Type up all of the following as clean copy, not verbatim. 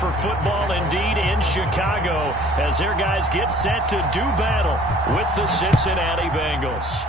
for football indeed in Chicago as their guys get set to do battle with the Cincinnati Bengals.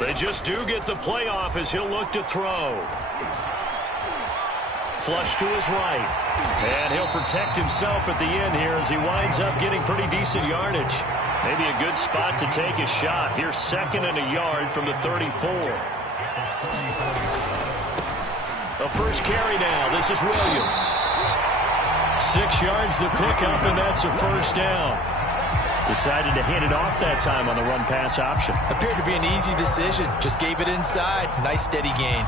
They just do get the playoff as he'll look to throw. Flush to his right. And he'll protect himself at the end here as he winds up getting pretty decent yardage. Maybe a good spot to take a shot. Here's 2nd and a yard from the 34. A first carry now. This is Williams. 6 yards the pickup, and that's a first down. Decided to hand it off that time on the run-pass option. Appeared to be an easy decision. Just gave it inside. Nice steady gain.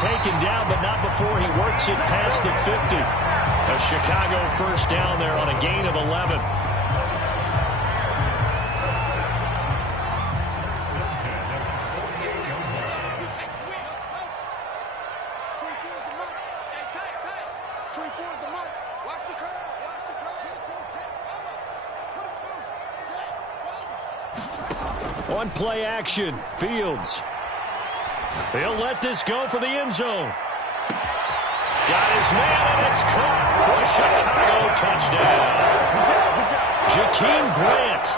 Taken down, but not before he works it past the 50. A Chicago first down there on a gain of 11. On play action, Fields. He'll let this go for the end zone. Got his man, and it's caught for a Chicago touchdown. Jakeem Grant,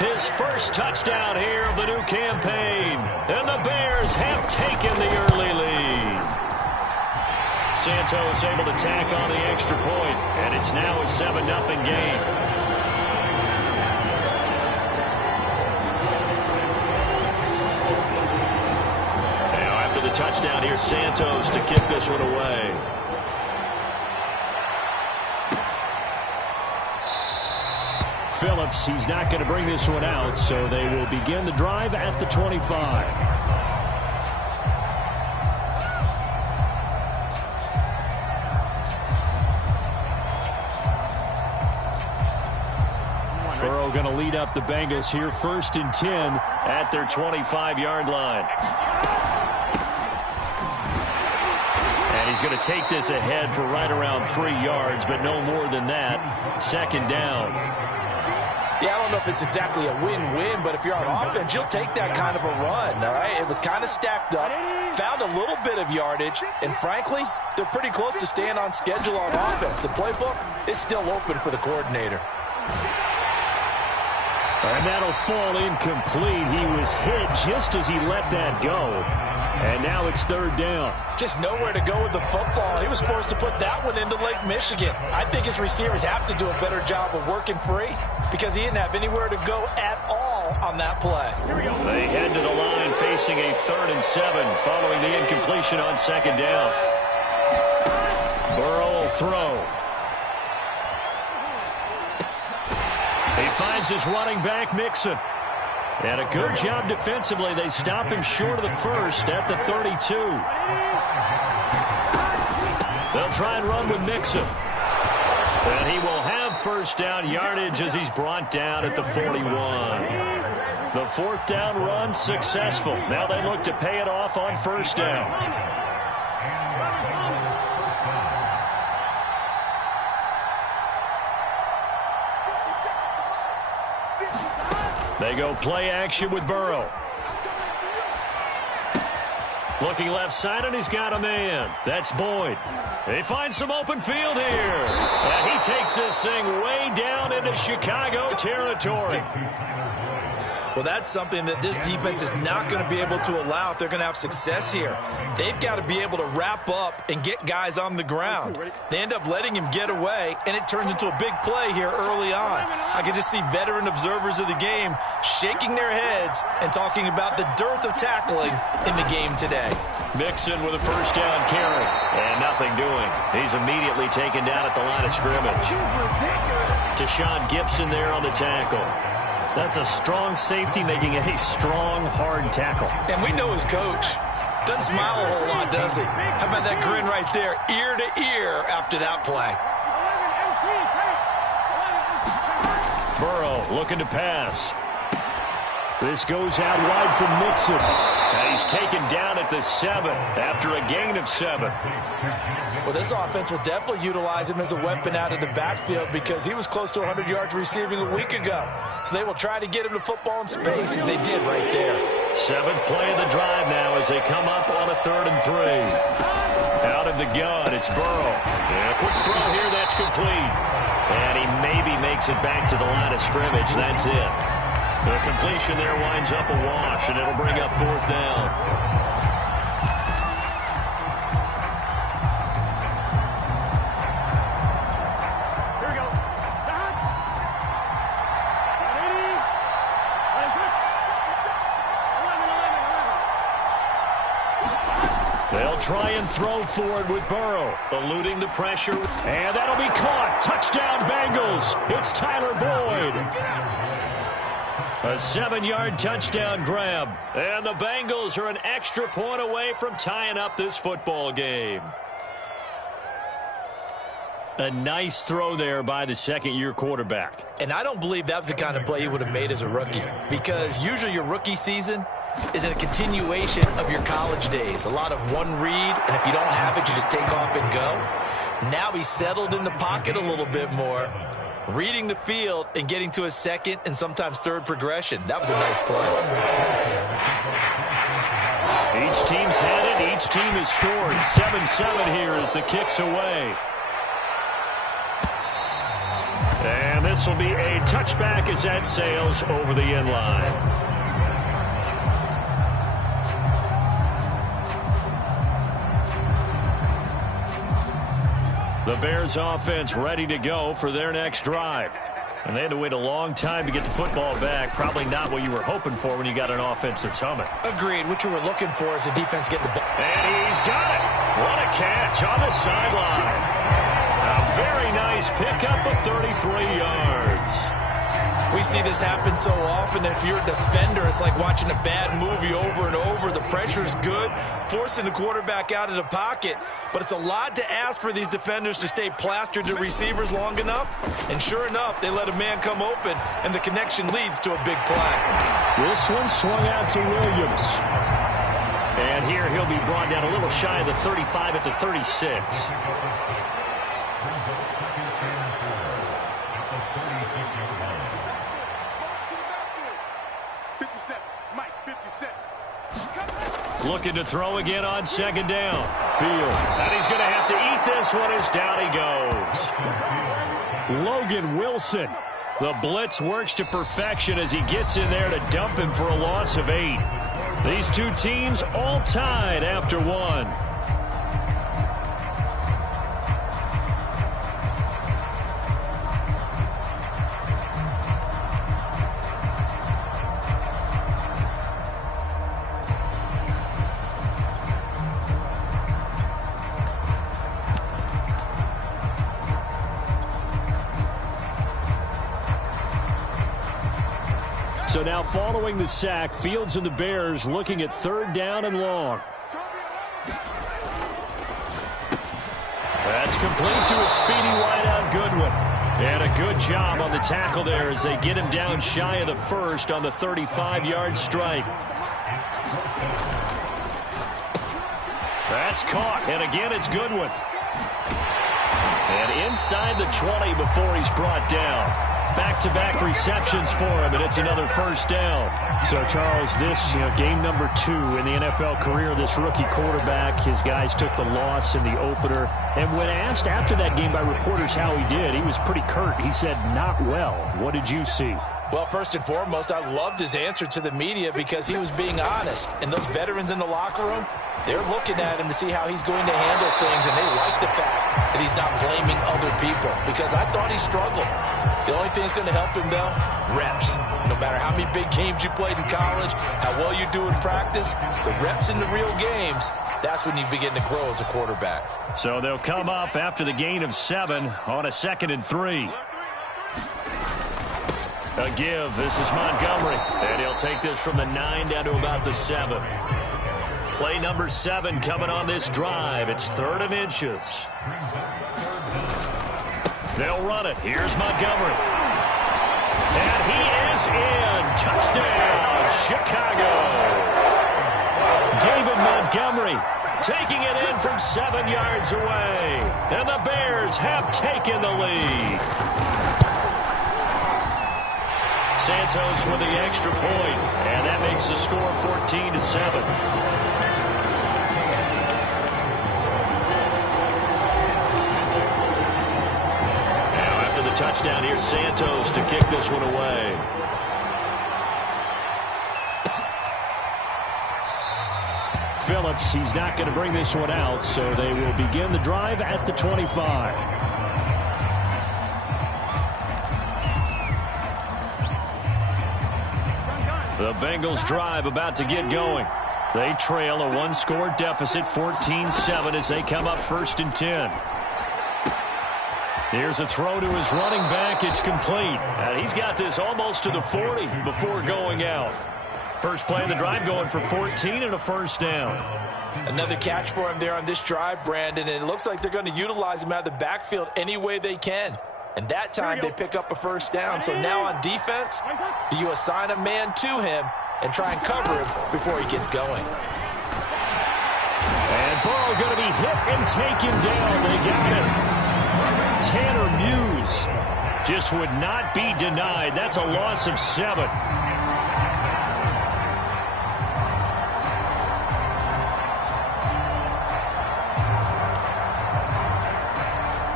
his first touchdown here of the new campaign. And the Bears have taken the early lead. Santos able to tack on the extra point, and it's now a 7-0 game. Touchdown here, Santos to kick this one away. Phillips, he's not going to bring this one out, so they will begin the drive at the 25. Burrow going to lead up the Bengals here, 1st and 10 at their 25-yard line. He's going to take this ahead for right around 3 yards, but no more than that. 2nd down. Yeah, I don't know if it's exactly a win-win, but if you're on offense, you'll take that kind of a run, all right? It was kind of stacked up, found a little bit of yardage, and frankly, they're pretty close to staying on schedule on offense. The playbook is still open for the coordinator. And that'll fall incomplete. He was hit just as he let that go. And now it's 3rd down. Just nowhere to go with the football. He was forced to put that one into Lake Michigan. I think his receivers have to do a better job of working free because he didn't have anywhere to go at all on that play. They head to the line facing a 3rd and 7 following the incompletion on 2nd down. Burrow will throw. He finds his running back, Mixon. And a good job defensively. They stop him short of the 1st at the 32. They'll try and run with Mixon. And he will have 1st down yardage as he's brought down at the 41. The 4th down run successful. Now they look to pay it off on 1st down. They go play action with Burrow. Looking left side, and he's got a man. That's Boyd. They find some open field here. And he takes this thing way down into Chicago territory. Well, that's something that this defense is not going to be able to allow if they're going to have success here. They've got to be able to wrap up and get guys on the ground. They end up letting him get away, and it turns into a big play here early on. I can just see veteran observers of the game shaking their heads and talking about the dearth of tackling in the game today. Mixon with a first down carry, and nothing doing. He's immediately taken down at the line of scrimmage. Tashawn Gibson there on the tackle. That's a strong safety making a strong, hard tackle. And we know his coach. Doesn't smile a whole lot, does he? How about that grin right there, ear to ear after that play? Burrow looking to pass. This goes out wide for Mixon. And he's taken down at the 7 after a gain of 7. Well, this offense will definitely utilize him as a weapon out of the backfield because he was close to 100 yards receiving a week ago. So they will try to get him to football in space as they did right there. 7th play of the drive now as they come up on a 3rd and 3. Out of the gun, it's Burrow. And a quick throw here, that's complete. And he maybe makes it back to the line of scrimmage. That's it. The completion there winds up a wash, and it'll bring up 4th down. They'll try and throw forward with Burrow, eluding the pressure. And that'll be caught. Touchdown, Bengals. It's Tyler Boyd. A 7-yard touchdown grab. And the Bengals are an extra point away from tying up this football game. A nice throw there by the second-year quarterback. And I don't believe that was the kind of play he would have made as a rookie, because usually your rookie season is a continuation of your college days. A lot of one read, and if you don't have it, you just take off and go. Now he's settled in the pocket a little bit more, reading the field and getting to a second and sometimes third progression. That was a nice play. Each team's had it. Each team has scored. 7-7 here as the kick's away. And this will be a touchback as that sails over the end line. The Bears offense ready to go for their next drive. And they had to wait a long time to get the football back. Probably not what you were hoping for when you got an offense that's humming. Agreed. What you were looking for is the defense getting the ball. And he's got it. What a catch on the sideline. A very nice pickup of 33 yards. We see this happen so often. If you're a defender, it's like watching a bad movie over and over. The pressure's good, forcing the quarterback out of the pocket. But it's a lot to ask for these defenders to stay plastered to receivers long enough. And sure enough, they let a man come open, and the connection leads to a big play. This one swung out to Williams. And here he'll be brought down a little shy of the 35 at the 36. Looking to throw again on second down. Field. And he's going to have to eat this one as down he goes. Logan Wilson. The blitz works to perfection as he gets in there to dump him for a loss of 8. These two teams all tied after 1. So now following the sack, Fields and the Bears looking at 3rd down and long. That's complete to a speedy wideout Goodwin. And a good job on the tackle there as they get him down shy of the first on the 35-yard strike. That's caught, and again it's Goodwin. And inside the 20 before he's brought down. back-to-back receptions for him, and it's another first down. So, Charles, this game number 2 in the NFL career, this rookie quarterback, his guys took the loss in the opener. And when asked after that game by reporters how he did, he was pretty curt. He said, not well. What did you see? Well, first and foremost, I loved his answer to the media because he was being honest. And those veterans in the locker room, they're looking at him to see how he's going to handle things, and they like the fact that he's not blaming other people because I thought he struggled. The only thing that's going to help him, though, reps. No matter how many big games you played in college, how well you do in practice, the reps in the real games, that's when you begin to grow as a quarterback. So they'll come up after the gain of 7 on a 2nd and 3. A give. This is Montgomery. And he'll take this from the 9 down to about the 7. Play number 7 coming on this drive. It's 3rd and inches. They'll run it. Here's Montgomery. And he is in. Touchdown, Chicago. David Montgomery taking it in from 7 yards away. And the Bears have taken the lead. Santos with the extra point, and that makes the score 14-7. Now after the touchdown, here's Santos to kick this one away. Phillips, he's not going to bring this one out, so they will begin the drive at the 25. The Bengals drive about to get going. They trail a 1-score deficit, 14-7, as they come up 1st and 10. Here's a throw to his running back. It's complete. And he's got this almost to the 40 before going out. First play of the drive going for 14 and a first down. Another catch for him there on this drive, Brandon, and it looks like they're going to utilize him out of the backfield any way they can. And that time they pick up a first down. So now on defense, do you assign a man to him and try and cover him before he gets going? And Burrow going to be hit and taken down. They got him. Tanner Muse just would not be denied. That's a loss of 7.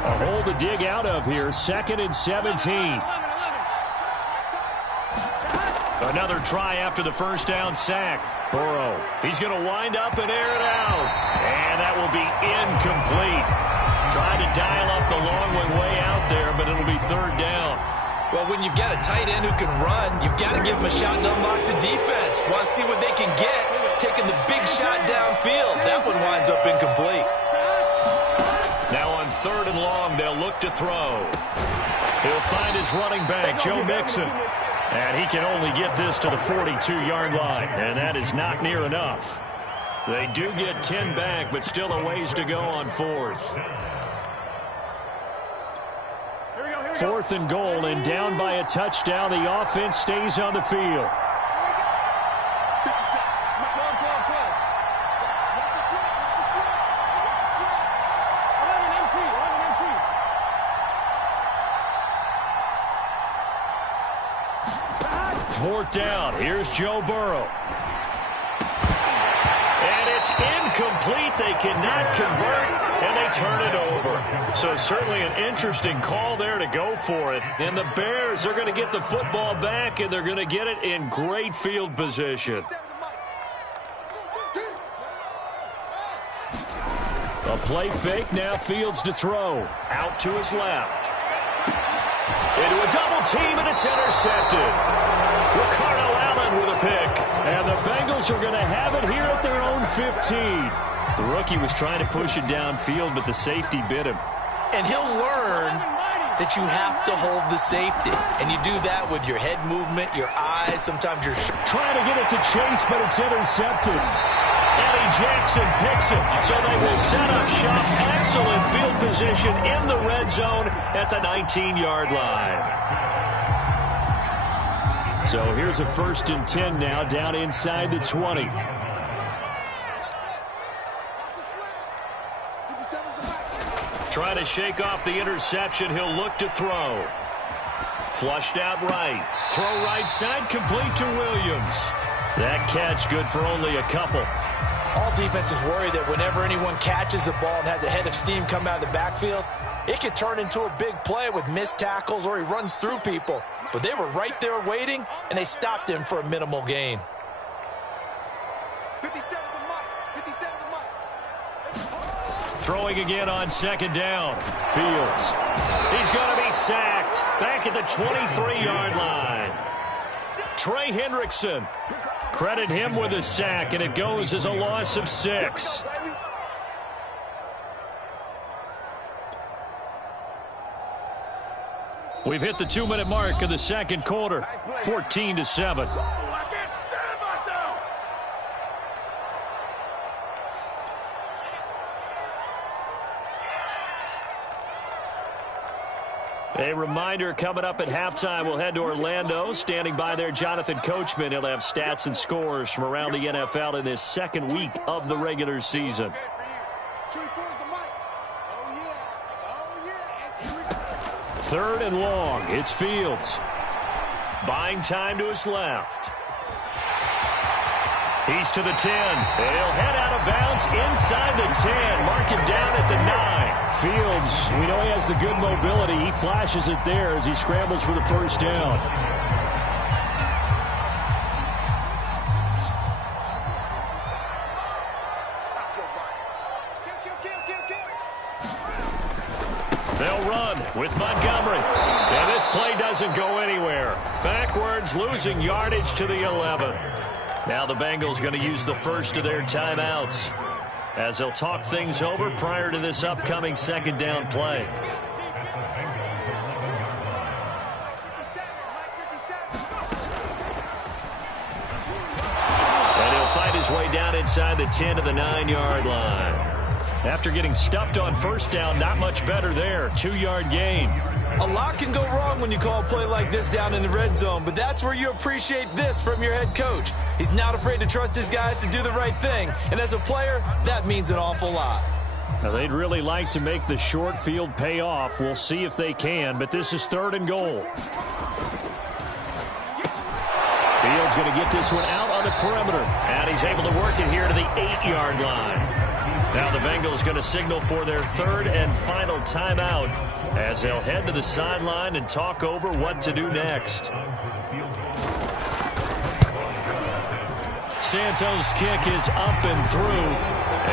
A hole to dig out of here. 2nd and 17. Another try after the first down sack. Burrow, he's going to wind up and air it out. And that will be incomplete. Trying to dial up the long one way out there, but it'll be 3rd down. Well, when you've got a tight end who can run, you've got to give him a shot to unlock the defense. Want to see what they can get, taking the big shot downfield. That one winds up incomplete. Now on 3rd and long, they'll look to throw. He'll find his running back, Joe Mixon. And he can only get this to the 42-yard line. And that is not near enough. They do get 10 back, but still a ways to go on 4th. 4th and goal, and down by a touchdown. The offense stays on the field. Fourth down. Here's Joe Burrow. And it's incomplete. They cannot convert, and they turn it over. So certainly an interesting call there to go for it. And the Bears are going to get the football back, and they're going to get it in great field position. A play fake, now Fields to throw. Out to his left. Into a double team, and it's intercepted. Ricardo Allen with a pick. And the Bengals are going to have it here at their own 15. The rookie was trying to push it downfield, but the safety bit him. And he'll learn that you have to hold the safety. And you do that with your head movement, your eyes. Sometimes you're trying to get it to Chase, but it's intercepted. Eddie Jackson picks it, so they will set up shop. Excellent field position in the red zone at the 19-yard line. So here's a 1st and 10 now, down inside the 20. Trying to shake off the interception. He'll look to throw. Flushed out right. Throw right side, complete to Williams. That catch good for only a couple. All defenses worry that whenever anyone catches the ball and has a head of steam come out of the backfield, it could turn into a big play with missed tackles or he runs through people. But they were right there waiting, and they stopped him for a minimal gain. Throwing again on second down. Fields. He's going to be sacked. Back at the 23-yard line. Trey Hendrickson. Credit him with a sack, and it goes as a loss of 6. We've hit the 2-minute mark of the second quarter. 14-7. A reminder, coming up at halftime, we'll head to Orlando. Standing by there, Jonathan Coachman. He'll have stats and scores from around the NFL in this second week of the regular season. Third and long. It's Fields. Buying time to his left. He's to the 10. He'll head out of bounds inside the 10. Mark him down at the 9. Fields, we know he has the good mobility. He flashes it there as he scrambles for the first down. They'll run with Montgomery. And this play doesn't go anywhere. Backwards, losing yardage to the 11. Now the Bengals going to use the first of their timeouts as they'll talk things over prior to this upcoming second down play. And he'll fight his way down inside the 10 to the 9-yard line. After getting stuffed on first down, not much better there. 2-yard gain. A lot can go wrong when you call a play like this down in the red zone, but that's where you appreciate this from your head coach. He's not afraid to trust his guys to do the right thing, and as a player, that means an awful lot. Now, they'd really like to make the short field pay off. We'll see if they can, but this is 3rd and goal. Fields going to get this one out on the perimeter, and he's able to work it here to the 8-yard line. Now the Bengals going to signal for their 3rd and final timeout as they'll head to the sideline and talk over what to do next. Santos' kick is up and through,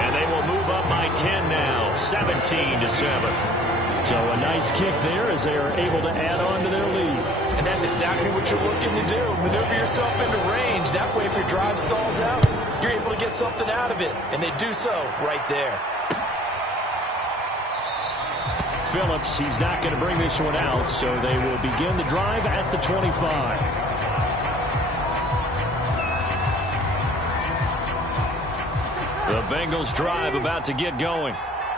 and they will move up by 10 now, 17-7. So a nice kick there as they are able to add on to their lead. And that's exactly what you're looking to do. Maneuver yourself into range. That way, if your drive stalls out, you're able to get something out of it. And they do so right there. Phillips, he's not going to bring this one out, so they will begin the drive at the 25. The Bengals drive about to get going.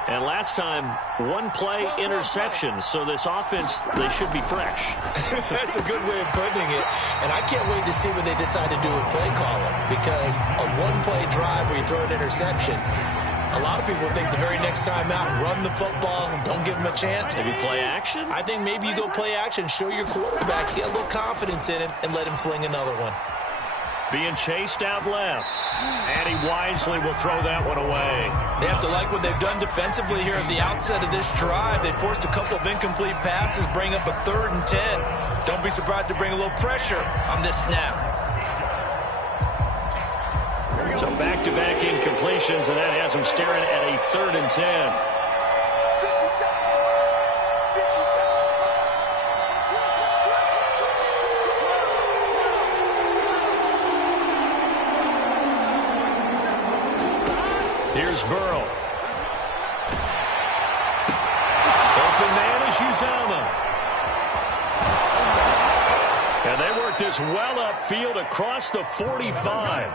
And last time, 1-play interception. So this offense, they should be fresh. That's a good way of putting it. And I can't wait to see what they decide to do with play calling. Because a 1-play drive where you throw an interception, a lot of people think the very next time out, run the football, don't give them a chance. Maybe play action? I think maybe you go play action, show your quarterback, get a little confidence in him, and let him fling another one. Being chased out left. And he wisely will throw that one away. They have to like what they've done defensively here at the outset of this drive. They forced a couple of incomplete passes, bring up a 3rd and 10. Don't be surprised to bring a little pressure on this snap. So back-to-back incompletions, and that has them staring at a 3rd and 10. Here's Burrow. Open man is Uzama. And they work this well upfield across the 45.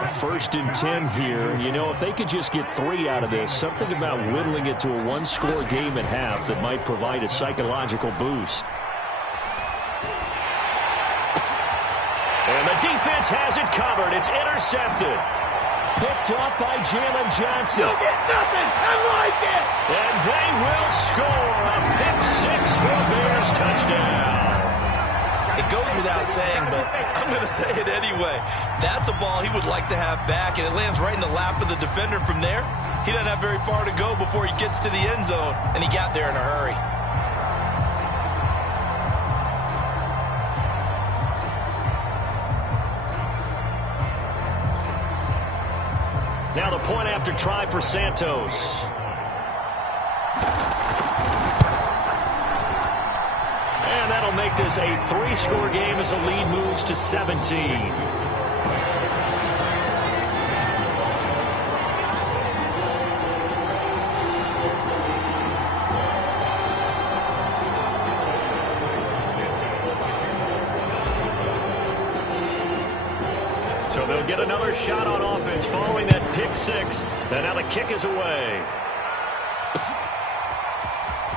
1st and 10 here. You know, if they could just get 3 out of this, something about whittling it to a 1-score game at half that might provide a psychological boost. And the defense has it covered. It's intercepted. Picked up by Jalen Johnson. You get nothing. I like it. And they will score a pick 6 for a Bears touchdown. goes without saying, but I'm going to say it anyway. That's a ball he would like to have back, and it lands right in the lap of the defender. From there, he doesn't have very far to go before he gets to the end zone, and he got there in a hurry. Now the point after try for Santos. And that'll make this a 3-score game as the lead moves to 17. So they'll get another shot on offense following that pick six. And now the kick is away.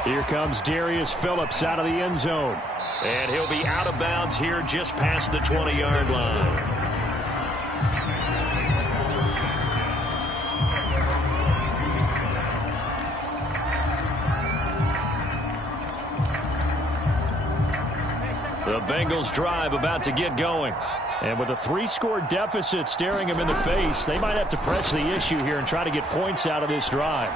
Here comes Darius Phillips out of the end zone. And he'll be out of bounds here just past the 20-yard line. The Bengals drive about to get going. And with a 3-score deficit staring them in the face, they might have to press the issue here and try to get points out of this drive.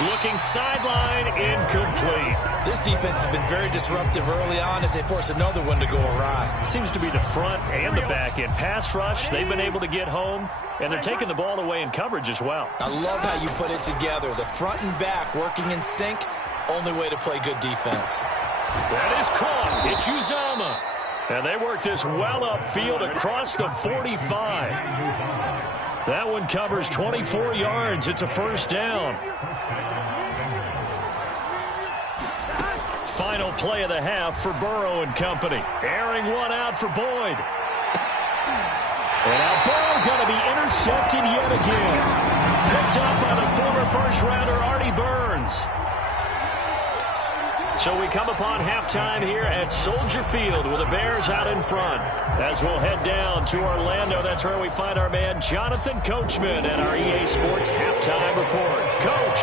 Looking sideline, incomplete. This defense has been very disruptive early on as they force another one to go awry. It seems to be the front and the back end. Pass rush, they've been able to get home, and they're taking the ball away in coverage as well. I love how you put it together. The front and back working in sync, only way to play good defense. That is caught. It's Uzomah. And they work this well upfield across the 45. That one covers 24 yards. It's a first down. Final play of the half for Burrow and company. Airing one out for Boyd. And now Burrow going to be intercepted yet again. Picked up by the former first-rounder Artie Burns. So we come upon halftime here at Soldier Field with the Bears out in front. As we'll head down to Orlando, that's where we find our man Jonathan Coachman at our EA Sports Halftime Report. Coach,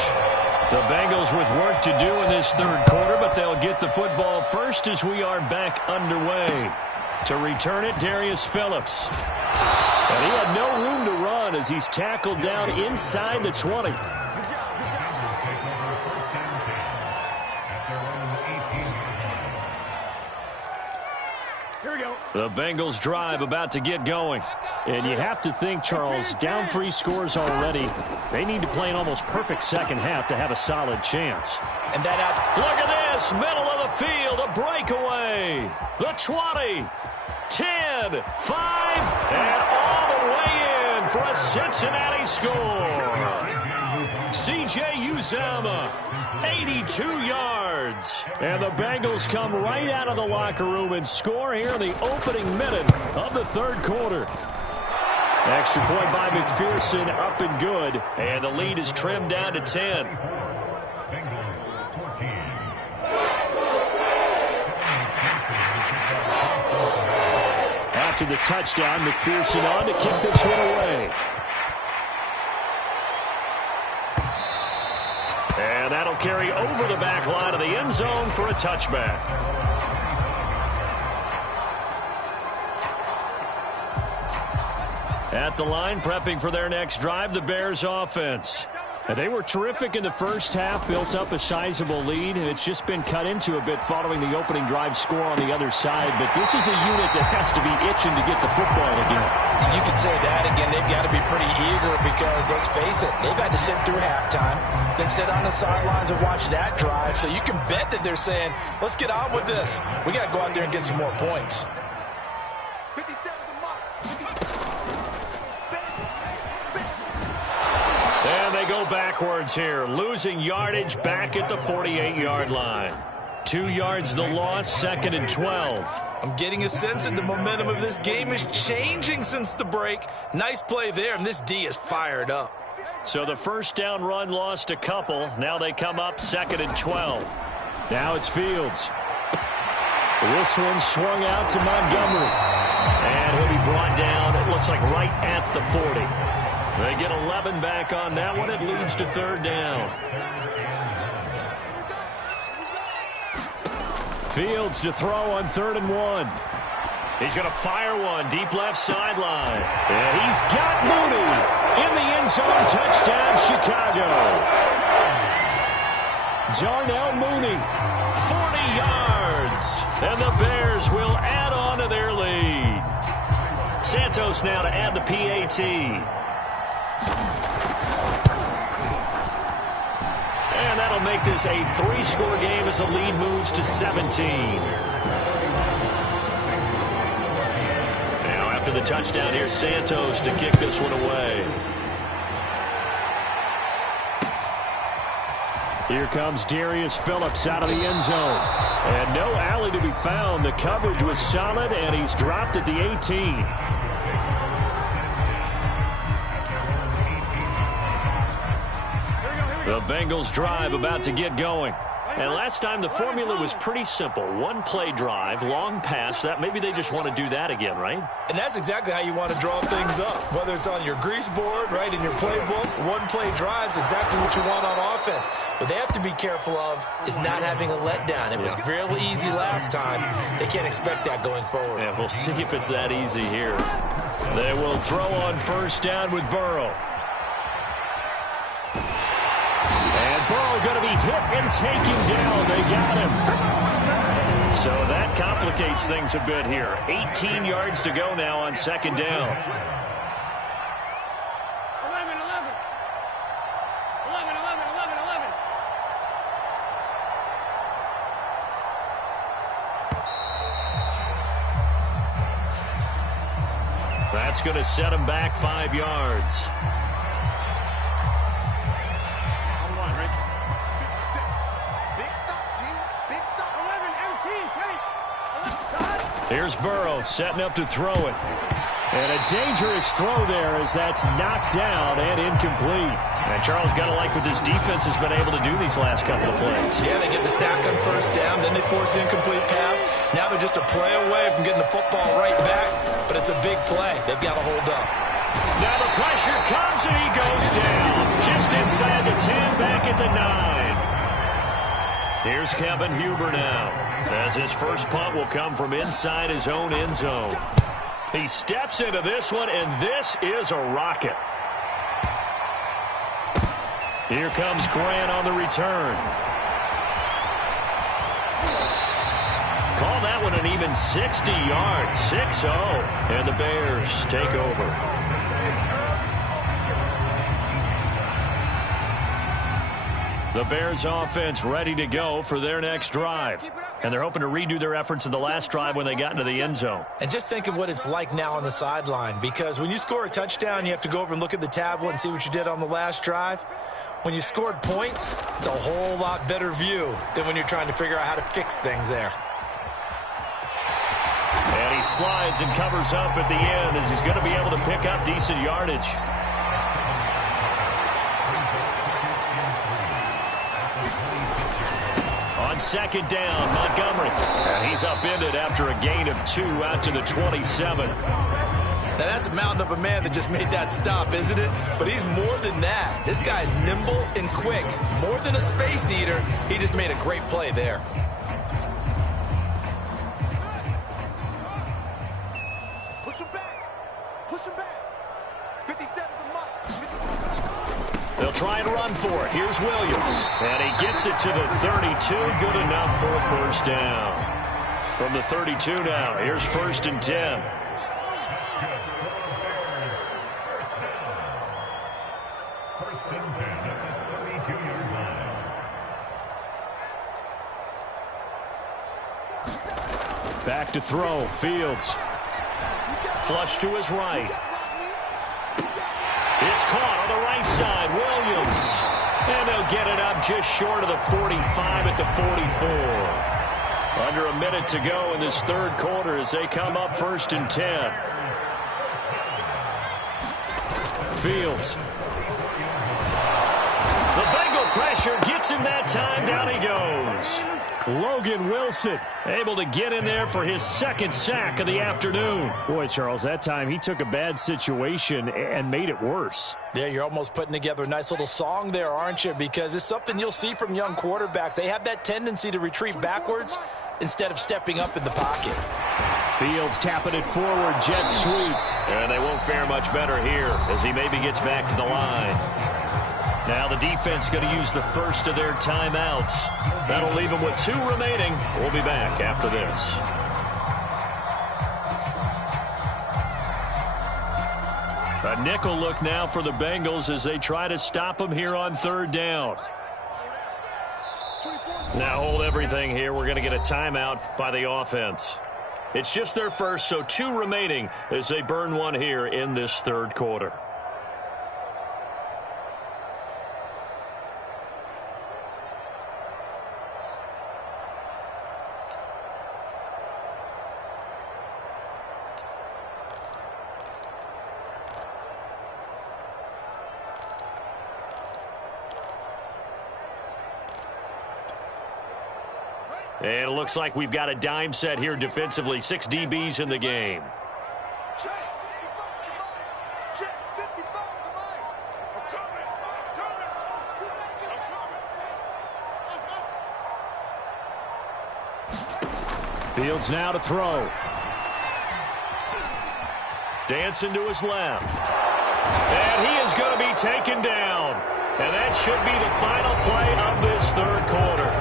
the Bengals with work to do in this third quarter, but they'll get the football first as we are back underway. To return it, Darius Phillips. And he had no room to run as he's tackled down inside the 20. The Bengals drive about to get going. And you have to think, Charles, down 3 scores already. They need to play an almost perfect second half to have a solid chance. And that out. Look at this, middle of the field, a breakaway. The 20, 10, 5, and all the way in for a Cincinnati score. C.J. Uzomah, 82 yards. And the Bengals come right out of the locker room and score here in the opening minute of the third quarter. Extra point by McPherson, up and good. And the lead is trimmed down to 10. After the touchdown, McPherson on to kick this one away. And that'll carry over the back line of the end zone for a touchback. At the line, prepping for their next drive, the Bears offense. And they were terrific in the first half, built up a sizable lead, and it's just been cut into a bit following the opening drive score on the other side. But this is a unit that has to be itching to get the football again. You could say that again. They've got to be pretty eager because, let's face it, they've had to sit through halftime, then sit on the sidelines and watch that drive. So you can bet that they're saying, let's get on with this. We got to go out there and get some more points. And they go backwards here, losing yardage back at the 48-yard line. 2 yards the loss, 2nd and 12. I'm getting a sense that the momentum of this game is changing since the break. Nice play there, and this D is fired up. So the first down run lost a couple. Now they come up 2nd and 12. Now it's Fields. This one swung out to Montgomery. And he'll be brought down, it looks like right at the 40. They get 11 back on that one. It leads to 3rd down. Fields to throw on 3rd and 1. He's going to fire one deep left sideline. And he's got Mooney in the end zone. Touchdown, Chicago. Darnell Mooney, 40 yards. And the Bears will add on to their lead. Santos now to add the PAT. And that'll make this a 3-score game as the lead moves to 17. Now after the touchdown, here's Santos to kick this one away. Here comes Darius Phillips out of the end zone. And no alley to be found. The coverage was solid, and he's dropped at the 18. The Bengals drive about to get going. And last time the formula was pretty simple. One-play drive, long pass. That maybe they just want to do that again, right? And that's exactly how you want to draw things up. Whether it's on your grease board, right, in your playbook, one-play drive's exactly what you want on offense. What they have to be careful of is not having a letdown. It was real easy last time. They can't expect that going forward. Yeah, we'll see if it's that easy here. They will throw on 1st down with Burrow. Burrow going to be hit and taken down. They got him. So that complicates things a bit here. 18 yards to go now on 2nd down. 11. That's going to set him back 5 yards. Here's Burrow setting up to throw it. And a dangerous throw there as that's knocked down and incomplete. And Charles got to like what this defense has been able to do these last couple of plays. Yeah, they get the sack on 1st down, then they force the incomplete pass. Now they're just a play away from getting the football right back, but it's a big play. They've got to hold up. Now the pressure comes and he goes down. Just inside the 10, back at the 9. Here's Kevin Huber now, as his first punt will come from inside his own end zone. He steps into this one, and this is a rocket. Here comes Grant on the return. Call that one an even 60 yards, 6-0, and the Bears take over. The Bears offense ready to go for their next drive. And they're hoping to redo their efforts in the last drive when they got into the end zone. And just think of what it's like now on the sideline, because when you score a touchdown, you have to go over and look at the tablet and see what you did on the last drive. When you scored points, it's a whole lot better view than when you're trying to figure out how to fix things there. And he slides and covers up at the end as he's going to be able to pick up decent yardage. On 2nd down, Montgomery. And he's upended after a gain of 2 out to the 27. Now, that's a mountain of a man that just made that stop, isn't it? But he's more than that. This guy's nimble and quick. More than a space eater, he just made a great play there. Push him back. Push him back. 57 the mark. They'll try and run for it. Here's Williams. And he gets it to the 32. Good enough for a 1st down. From the 32 now, here's 1st and 10. Back to throw. Fields. Flush to his right. It's caught on the right side. Williams. And they'll get it up just short of the 45 at the 44. Under a minute to go in this 3rd quarter as they come up 1st and 10. Fields. The Bengal pressure gets him that time. Down he goes. Logan Wilson able to get in there for his 2nd sack of the afternoon. Boy, Charles, that time he took a bad situation and made it worse. Yeah, you're almost putting together a nice little song there, aren't you? Because it's something you'll see from young quarterbacks. They have that tendency to retreat backwards instead of stepping up in the pocket. Fields tapping it forward, jet sweep. And they won't fare much better here as he maybe gets back to the line. Now the defense going to use the first of their timeouts. That'll leave them with 2 remaining. We'll be back after this. A nickel look now for the Bengals as they try to stop them here on 3rd down. Now hold everything here. We're going to get a timeout by the offense. It's just their first, so 2 remaining as they burn one here in this 3rd quarter. And it looks like we've got a dime set here defensively. 6 DBs in the game. Fields now to throw. Dancing to his left. And he is going to be taken down. And that should be the final play of this 3rd quarter.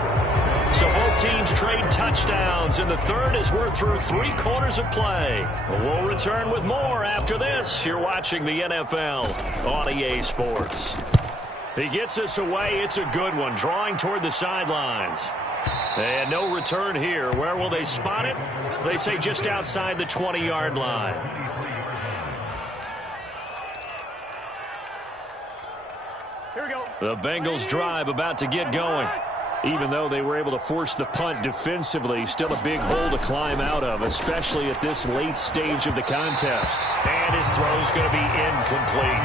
So both teams trade touchdowns in the 3rd as we're through 3 quarters of play. We'll return with more after this. You're watching the NFL on EA Sports. He gets us away. It's a good one, drawing toward the sidelines. And no return here. Where will they spot it? They say just outside the 20-yard line. Here we go. The Bengals drive about to get going. Even though they were able to force the punt defensively, still a big hole to climb out of, especially at this late stage of the contest. And his throw's going to be incomplete.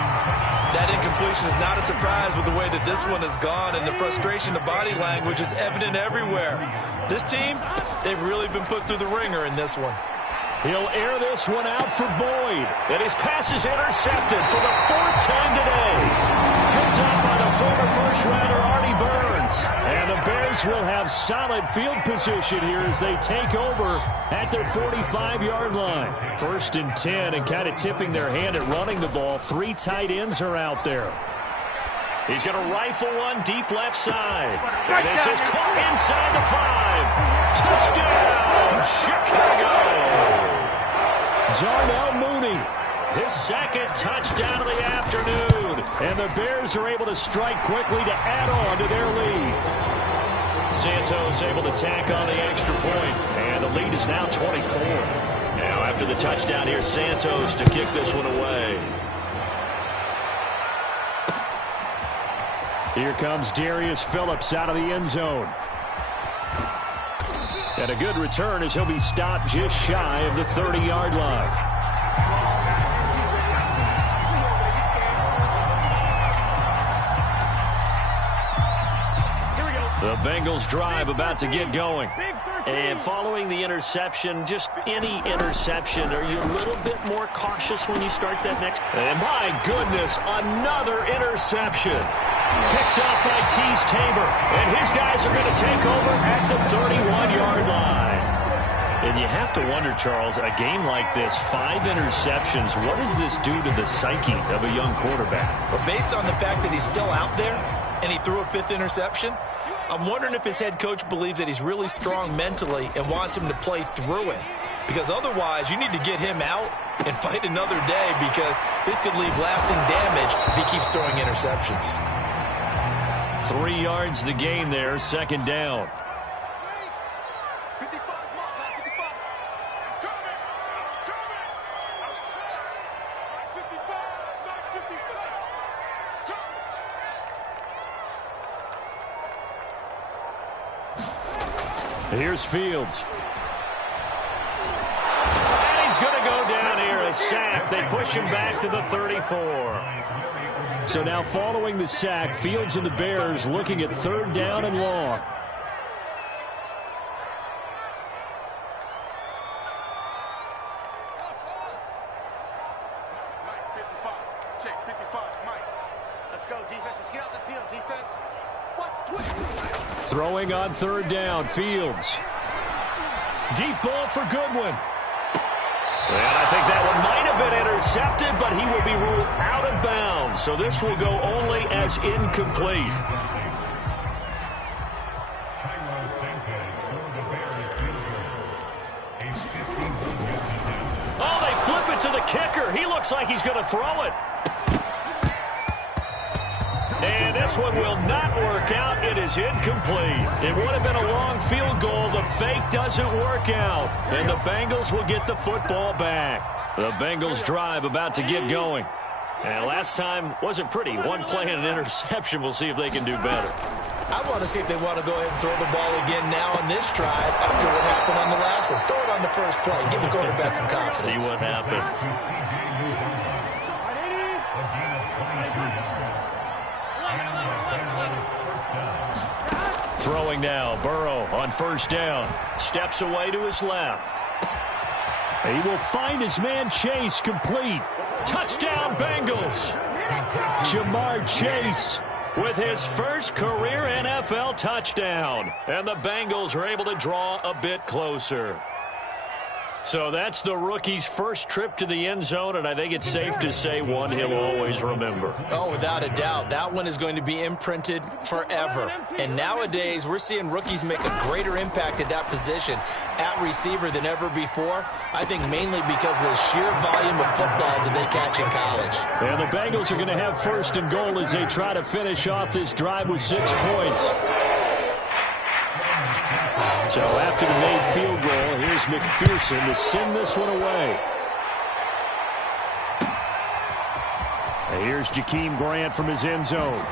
That incompletion is not a surprise with the way that this one has gone, and the frustration of body language is evident everywhere. This team, they've really been put through the ringer in this one. He'll air this one out for Boyd. And his pass is intercepted for the 4th time today. Picked up by the former first-rounder Artie Burns. And the Bears will have solid field position here as they take over at their 45-yard line. 1st and 10, and kind of tipping their hand at running the ball. 3 tight ends are out there. He's going to rifle one deep left side. And this is caught inside the 5. Touchdown, Chicago. Darnell Mooney, his 2nd touchdown of the afternoon. And the Bears are able to strike quickly to add on to their lead. Santos able to tack on the extra point. And the lead is now 24. Now after the touchdown, here's Santos to kick this one away. Here comes Darius Phillips out of the end zone. And a good return as he'll be stopped just shy of the 30-yard line. The Bengals drive about to get going. And following the interception, just any interception, are you a little bit more cautious when you start that next? And my goodness, another interception. Picked up by Tease Tabor. And his guys are going to take over at the 31-yard line. And you have to wonder, Charles, a game like this, 5 interceptions, what does this do to the psyche of a young quarterback? But based on the fact that he's still out there and he threw a 5th interception, I'm wondering if his head coach believes that he's really strong mentally and wants him to play through it. Because otherwise, you need to get him out and fight another day, because this could leave lasting damage if he keeps throwing interceptions. 3 yards the gain there, 2nd down. Here's Fields. And he's going to go down here, a sack. They push him back to the 34. So now following the sack, Fields and the Bears looking at 3rd down and long. Check 55, Mike. Let's go, defense. Let's get out the field, defense. Watch 20. Throwing on 3rd down, Fields. Deep ball for Goodwin. And I think that one might have been intercepted, but he will be ruled out of bounds. So this will go only as incomplete. Oh, they flip it to the kicker. He looks like he's going to throw it. And this one will not work out. It is incomplete. It would have been a long field goal. The fake doesn't work out. And the Bengals will get the football back. The Bengals drive about to get going. And last time wasn't pretty. One play and an interception. We'll see if they can do better. I want to see if they want to go ahead and throw the ball again now on this drive after what happened on the last one. Throw it on the first play. Give the quarterback some confidence. See what happens. Throwing now, Burrow on first down. Steps away to his left. He will find his man Chase, complete. Touchdown Bengals. Jamar Chase with his first career NFL touchdown. And the Bengals are able to draw a bit closer. So that's the rookie's first trip to the end zone, and I think it's safe to say one he'll always remember. Oh, without a doubt. That one is going to be imprinted forever. And nowadays, we're seeing rookies make a greater impact at that position at receiver than ever before. I think mainly because of the sheer volume of footballs that they catch in college. And the Bengals are going to have first and goal as they try to finish off this drive with 6 points. So after the made field goal, here's McPherson to send this one away. And here's Jakeem Grant from his end zone.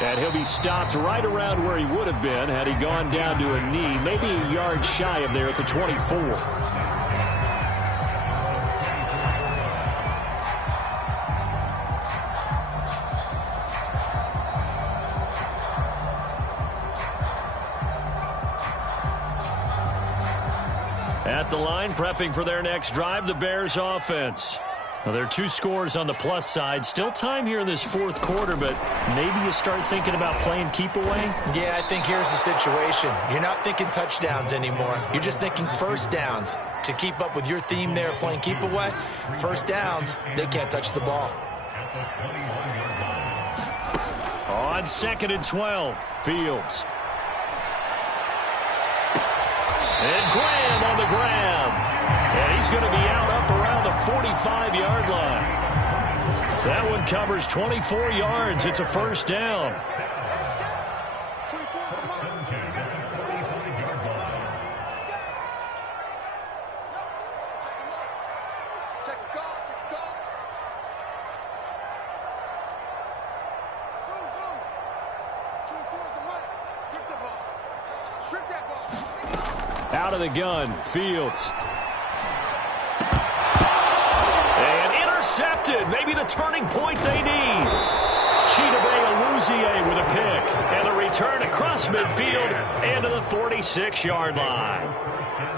And he'll be stopped right around where he would have been had he gone down to a knee, maybe a yard shy of there at the 24. At the line, prepping for their next drive, the Bears offense. Now, there are 2 scores on the plus side. Still time here in this fourth quarter, but maybe you start thinking about playing keep away? Yeah, I think here's the situation. You're not thinking touchdowns anymore. You're just thinking first downs. To keep up with your theme there, playing keep away, first downs, they can't touch the ball. On 2nd and 12, Fields. And Graham on the grab. And he's going to be out up around the 45-yard line. That one covers 24 yards. It's a first down. Out of the gun, Fields. And intercepted. Maybe the turning point they need. Chidobe Awuzie with a pick. And the return across midfield into the 46-yard line.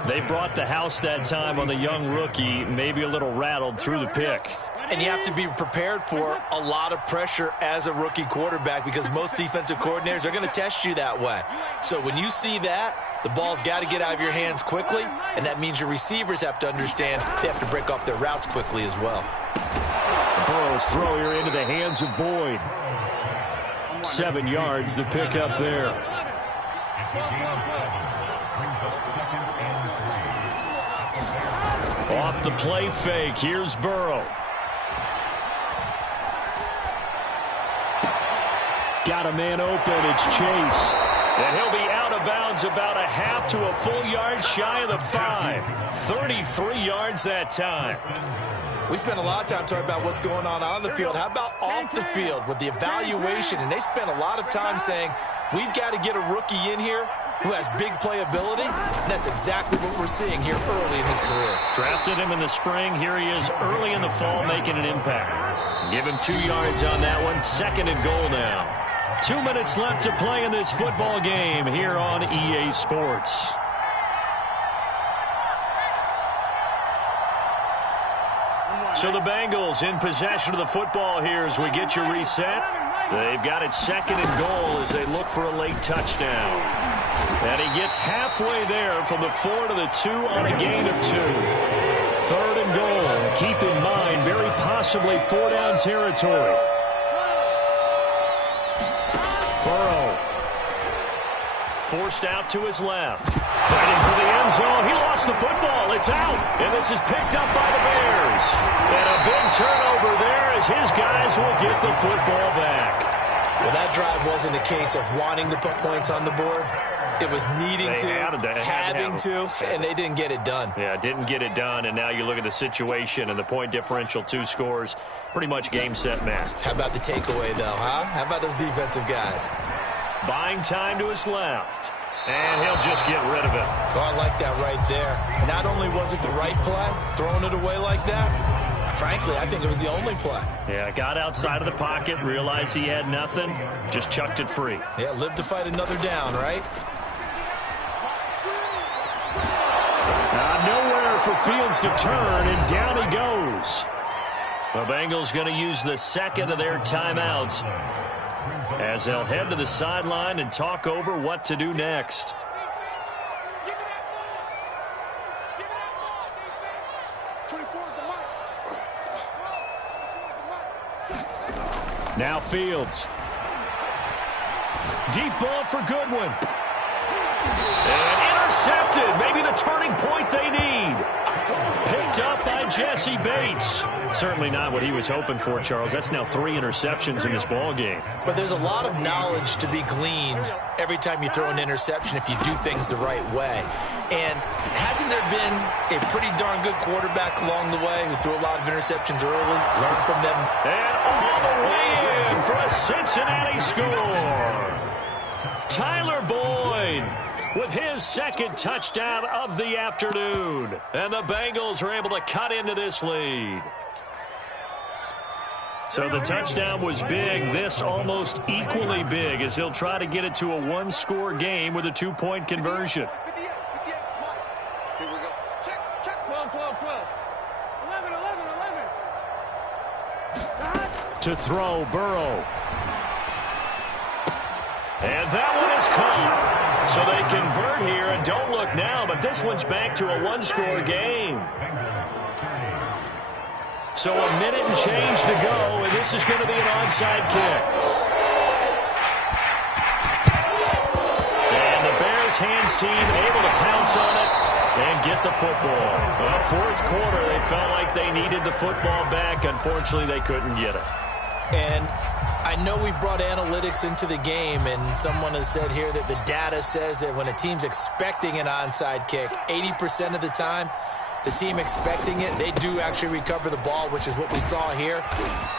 They brought the house that time on the young rookie, maybe a little rattled through the pick. And you have to be prepared for a lot of pressure as a rookie quarterback because most defensive coordinators are going to test you that way. So when you see that, the ball's got to get out of your hands quickly, and that means your receivers have to understand they have to break off their routes quickly as well. Burrow's throw here into the hands of Boyd. 7 yards, the pickup there. Off the play fake, here's Burrow. Got a man open, it's Chase. And he'll be out of bounds about a half to a full yard shy of the 5. 33 yards that time. We spent a lot of time talking about what's going on the field. How about off the field with the evaluation? And they spent a lot of time saying, we've got to get a rookie in here who has big playability. And that's exactly what we're seeing here early in his career. Drafted him in the spring. Here he is early in the fall making an impact. Give him 2 yards on that one. 2nd and goal now. 2 minutes left to play in this football game here on EA Sports. So the Bengals in possession of the football here as we get you reset. They've got it 2nd and goal as they look for a late touchdown. And he gets halfway there from the 4 to the 2 on a gain of 2. 3rd and goal. Keep in mind, very possibly 4-down territory. Burrow. Forced out to his left. Fighting for the end zone. He lost the football. It's out. And this is picked up by the Bears. And a big turnover there as his guys will get the football back. Well, that drive wasn't a case of wanting to put points on the board. It was needing to, having to, and they didn't get it done. Yeah, didn't get it done, and now you look at the situation and the point differential, 2 scores, pretty much game, set, match. How about the takeaway, though, huh? How about those defensive guys? Buying time to his left, and he'll just get rid of it. Oh, I like that right there. Not only was it the right play, throwing it away like that, frankly, I think it was the only play. Yeah, got outside of the pocket, realized he had nothing, just chucked it free. Yeah, live to fight another down, right? Nowhere for Fields to turn, and down he goes. The Bengals going to use the 2nd of their timeouts as they'll head to the sideline and talk over what to do next. Now Fields. Deep ball for Goodwin. And intercepted. Maybe the turning point they need. Picked up by Jesse Bates. Certainly not what he was hoping for, Charles. That's now 3 interceptions in this ball game. But there's a lot of knowledge to be gleaned every time you throw an interception if you do things the right way. And hasn't there been a pretty darn good quarterback along the way who threw a lot of interceptions early, learned from them? And all the way in for a Cincinnati score. Tyler Boyd with his 2nd touchdown of the afternoon. And the Bengals are able to cut into this lead. So the touchdown was big. This almost equally big as he'll try to get it to a 1-score game with a 2-point conversion. To throw, Burrow. And that one is caught. So they convert here and don't look now, but this one's back to a 1-score game. So a minute and change to go, and this is going to be an onside kick. And the Bears hands team able to pounce on it and get the football. Well, 4th quarter, they felt like they needed the football back. Unfortunately, they couldn't get it. And I know we brought analytics into the game, and someone has said here that the data says that when a team's expecting an onside kick, 80% of the time, the team expecting it, they do actually recover the ball, which is what we saw here.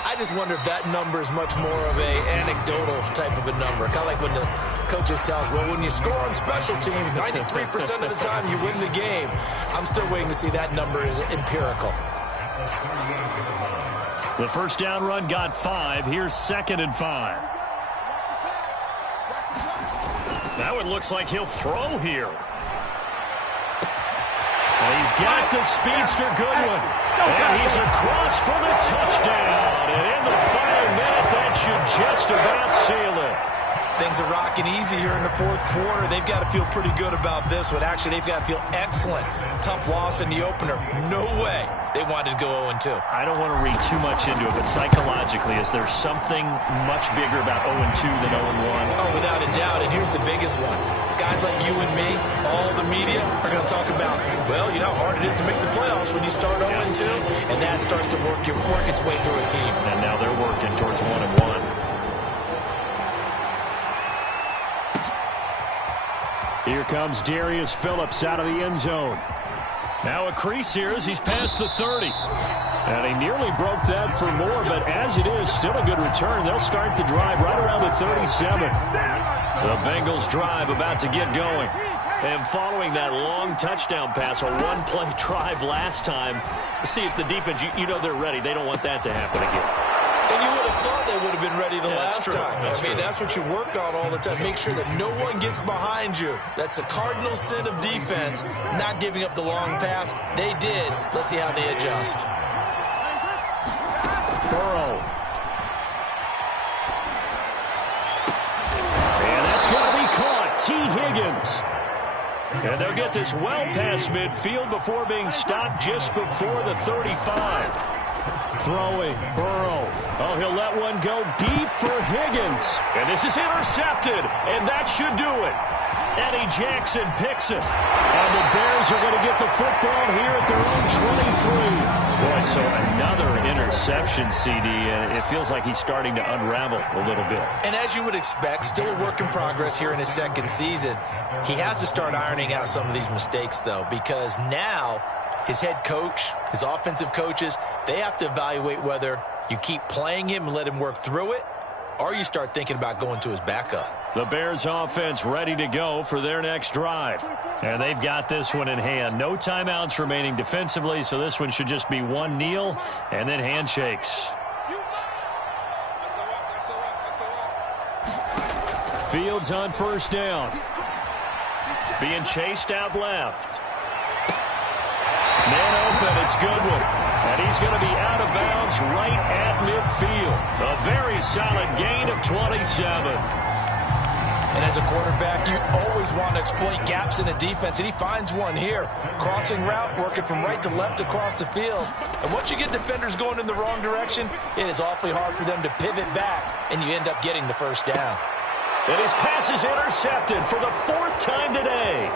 I just wonder if that number is much more of a anecdotal type of a number. Kind of like when the coaches tell us, well, when you score on special teams, 93% of the time you win the game. I'm still waiting to see that number is empirical. The first down run got 5. Here's 2nd and 5. Now it looks like he'll throw here. And he's got the speedster Goodwin. And he's across for the touchdown. And in the final minute, that should just about seal it. Things are rocking easy here in the 4th quarter. They've got to feel pretty good about this one. Actually, they've got to feel excellent. Tough loss in the opener. No way they wanted to go 0-2. I don't want to read too much into it, but psychologically, is there something much bigger about 0-2 than 0-1? Oh, without a doubt. And here's the biggest one. Guys like you and me, all the media, are going to talk about, well, you know how hard it is to make the playoffs when you start 0-2, and that starts to work its way through a team. And now they're working towards 1-1. Here comes Darius Phillips out of the end zone. Now a crease here as he's past the 30. And he nearly broke that for more, but as it is, still a good return. They'll start the drive right around the 37. The Bengals drive about to get going. And following that long touchdown pass, a 1-play drive last time, see if the defense, you know they're ready. They don't want that to happen again. And you would have thought they would have been ready the last time. That's what you work on all the time. Make sure that no one gets behind you. That's the cardinal sin of defense, not giving up the long pass. They did. Let's see how they adjust. Burrow. T. Higgins. And they'll get this well past midfield before being stopped just before the 35. Throwing, Burrow. Oh, he'll let one go deep for Higgins. And this is intercepted, and that should do it. Eddie Jackson picks it. And the Bears are going to get the football here at their own 23. Boy, so another interception, CD. It feels like he's starting to unravel a little bit. And as you would expect, still a work in progress here in his second season. He has to start ironing out some of these mistakes, though, because now his head coach, his offensive coaches, they have to evaluate whether you keep playing him and let him work through it, or you start thinking about going to his backup. The Bears offense ready to go for their next drive. And they've got this one in hand. No timeouts remaining defensively, so this one should just be one kneel and then handshakes. Fields on first down. Being chased out left. Man open, it's Goodwin. And he's going to be out of bounds right at midfield. A very solid gain of 27. And as a quarterback, you always want to exploit gaps in a defense, and he finds one here. Crossing route, working from right to left across the field. And once you get defenders going in the wrong direction, it is awfully hard for them to pivot back, and you end up getting the first down. And his pass is intercepted for the fourth time today.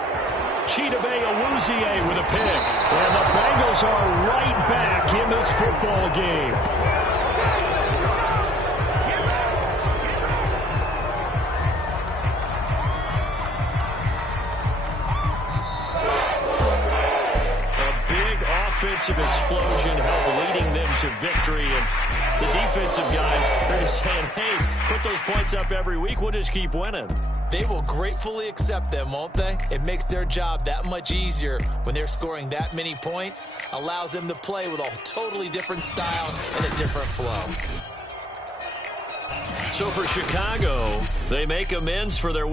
Chidobe Awuzie with a pick. And the Bengals are right back in this football game. Offensive explosion help leading them to victory, and the defensive guys, they're just saying, hey, put those points up every week, we'll just keep winning. They will gratefully accept them, won't they? It makes their job that much easier when they're scoring that many points, allows them to play with a totally different style and a different flow. So for Chicago, they make amends for their